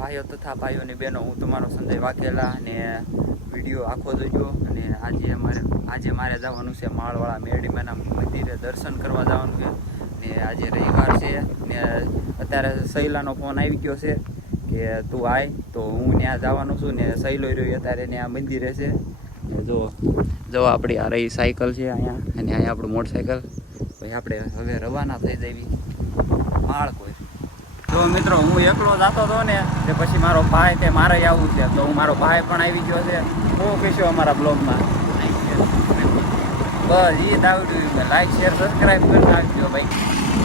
ભાઈઓ તથા ભાઈઓની બહેનો, હું તમારો સંજય વાઘેલા અને વીડિયો આખો જોજો. અને આજે અમારે આજે મારે જવાનું છે માળવાળા મેરડીમાના મંદિરે દર્શન કરવા જવાનું છે. ને આજે રવિવાર છે ને અત્યારે સહેલાનો ફોન આવી ગયો છે કે તું આય. તો હું ત્યાં જવાનું છું ને સહેલો રહ્યો અત્યારે ત્યાં મંદિરે છે. જો જો આપણી આ રહી સાયકલ છે અહીંયા. અને અહીંયા આપણું મોટરસાયકલ. પછી આપણે હવે રવાના થઈ જવી માળ કોઈ જો મિત્રો હું એકલો જતો હતો ને તે પછી મારો ભાઈ કે મારે આવવું છે. તો હું મારો ભાઈ પણ આવી ગયો છે. બહુ કહીશું અમારા બ્લોગમાં. બસ એ દાવડ્યું લાઈક શેર સબસ્ક્રાઈબ કરી નાખજો ભાઈ.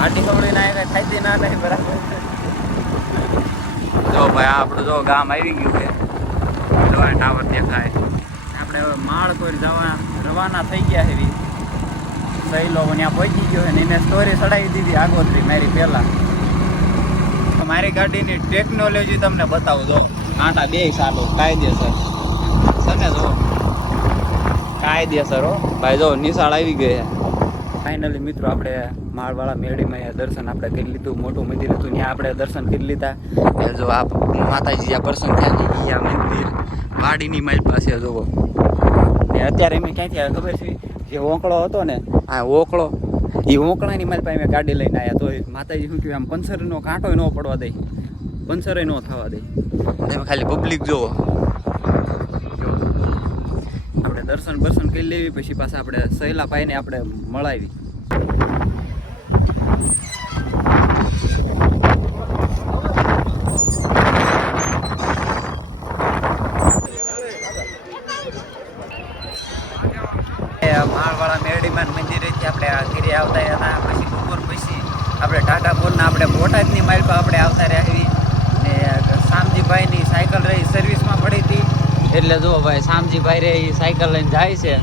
આટી ખવડી ના કાંઈ થાય ના થાય બરાબર. જો ભાઈ આપણું જો ગામ આવી ગયું છે. જો આ ટાવર દેખાય. આપણે હવે માળ કોઈ જવા રવાના થઈ ગયા એવી સહેલો ત્યાં પહોંચી ગયો અને એને સ્ટોરી ચડાવી દીધી આગોતરી મારી પહેલાં. મારી ગાડીની ટેકનોલોજી તમને બતાવું જો. કાંટા બે ચાલુ કાયદેસર સને જો કાયદેસર હો. ભાઈ જો નિશાળ આવી ગયા ફાઇનલી મિત્રો આપણે માળવાળા મેળીમાં દર્શન આપણે કરી લીધું. મોટું મંદિર હતું ત્યાં આપણે દર્શન કરી લીધા. જો આ માતાજી જ્યાં પ્રસન્ન થયા ને આ મંદિર વાડીની માઇલ પાસે જોવો ને અત્યારે અમે ક્યાંથી આવ્યા ખબર છે? જે ઓંકળો હતો ને આ ઓકળો એ ઓંકળાની મારી પાસે ગાડી લઈને આવ્યા તો માતાજી શું કહ્યું આમ પંચરનો કાંટો ન પડવા દે. પંચર ન થવા દે. ખાલી પબ્લિક જોવો. આપણે દર્શન બર્શન કરી લેવી, પછી પાછા આપણે સહેલા પાઈને આપણે મળાવી. માળવાળા મેરડીમાન મંદિરેથી આપણે આ ઘીરે આવતા હતા પછી બપોર પછી આપણે ટાટાપુરના આપણે બોટાદની માઇલ પર આપણે આવતા રહેવી ને શામજીભાઈની સાયકલ રહી સર્વિસમાં પડી હતી. એટલે જો ભાઈ શામજીભાઈ રે એ સાયકલ લઈને જાય છે.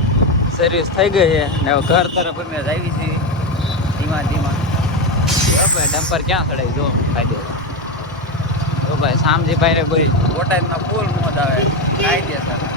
સર્વિસ થઈ ગઈ છે ને ઘર તરફ અમે આવી છીએ. ધીમા ધીમા. ભાઈ ડમ્પર ક્યાં ખડાય જો ફાયદો જો ભાઈ શામજીભાઈ રે કોઈ બોટાદમાં ફૂલ મોજ આવે. કાંઈ